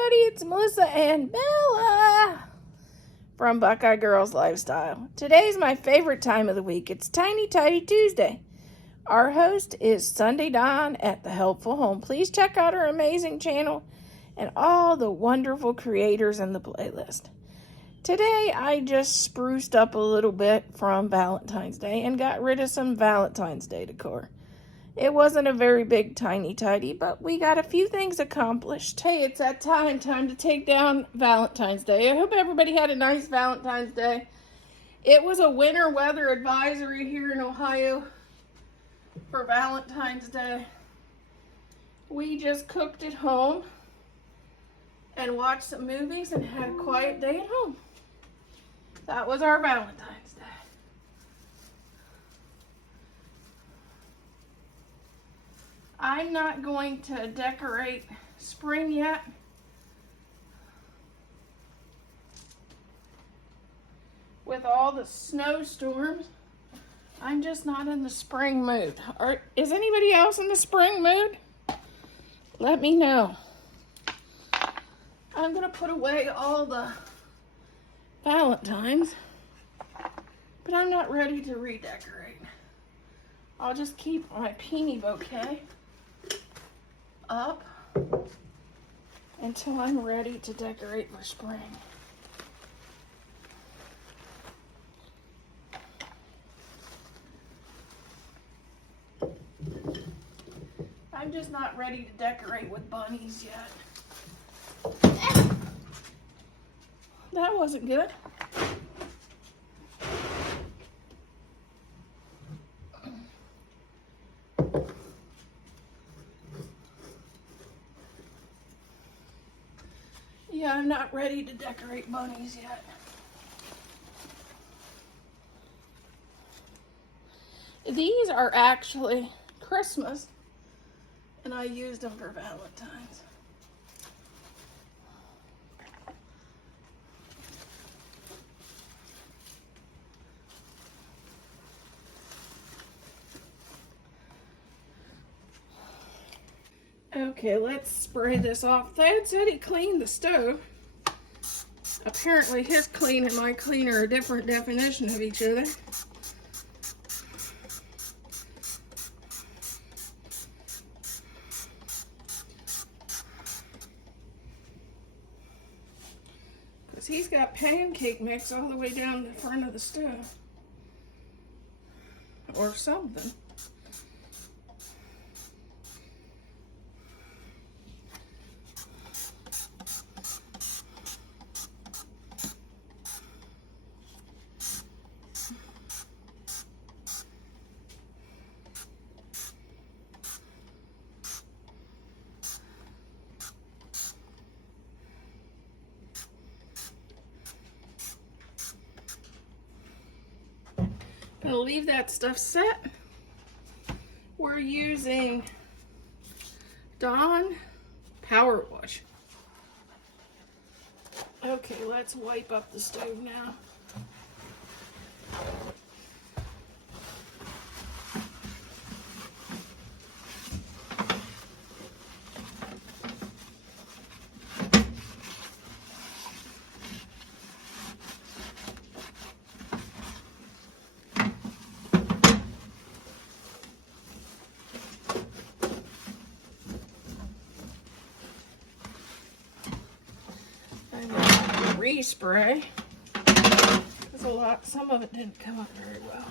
everybody, it's Melissa and Bella from Buckeye Girls Lifestyle. Today's my favorite time of the week. It's Tiny Tidy Tuesday. Our host is Sunday Dawn at The Helpful Home. Please check out her amazing channel and all the wonderful creators in the playlist. Today I just spruced up a little bit from Valentine's Day and got rid of some Valentine's Day decor. It wasn't a very big tiny tidy, but we got a few things accomplished. Hey, it's that time to take down Valentine's Day. I hope everybody had a nice Valentine's Day. It was a winter weather advisory here in Ohio for Valentine's Day. We just cooked at home and watched some movies and had a quiet day at home. That was our Valentine's Day. I'm not going to decorate spring yet. With all the snowstorms, I'm just not in the spring mood. Is anybody else in the spring mood? Let me know. I'm going to put away all the Valentines, but I'm not ready to redecorate. I'll just keep my peony bouquet up until I'm ready to decorate for spring. I'm just not ready to decorate with bunnies yet. That wasn't good. Yeah, I'm not ready to decorate bunnies yet. These are actually Christmas, and I used them for Valentine's. Okay, let's spray this off. Thad said he cleaned the stove. Apparently his clean and my clean are a different definition of each other. Because he's got pancake mix all the way down the front of the stove. Or something. Gonna leave that stuff set. We're using Dawn Power Wash. Okay, let's wipe up the stove now. Respray because some of it didn't come up very well.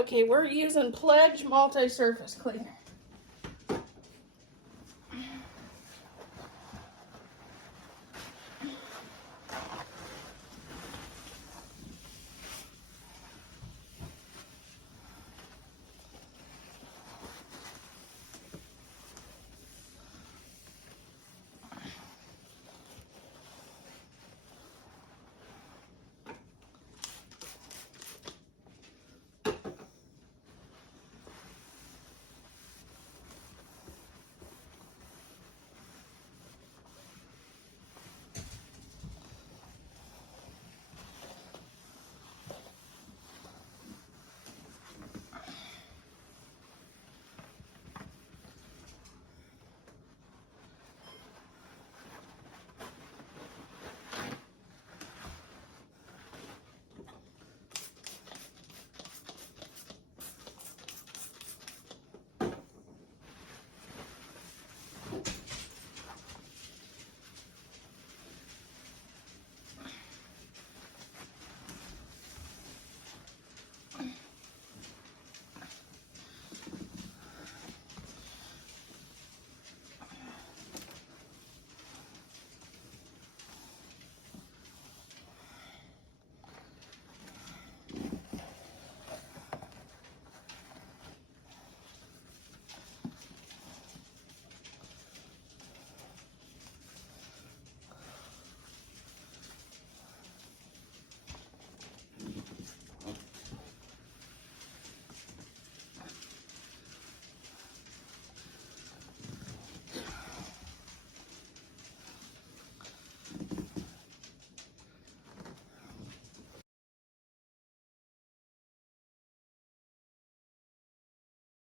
Okay, we're using Pledge multi-surface cleaner.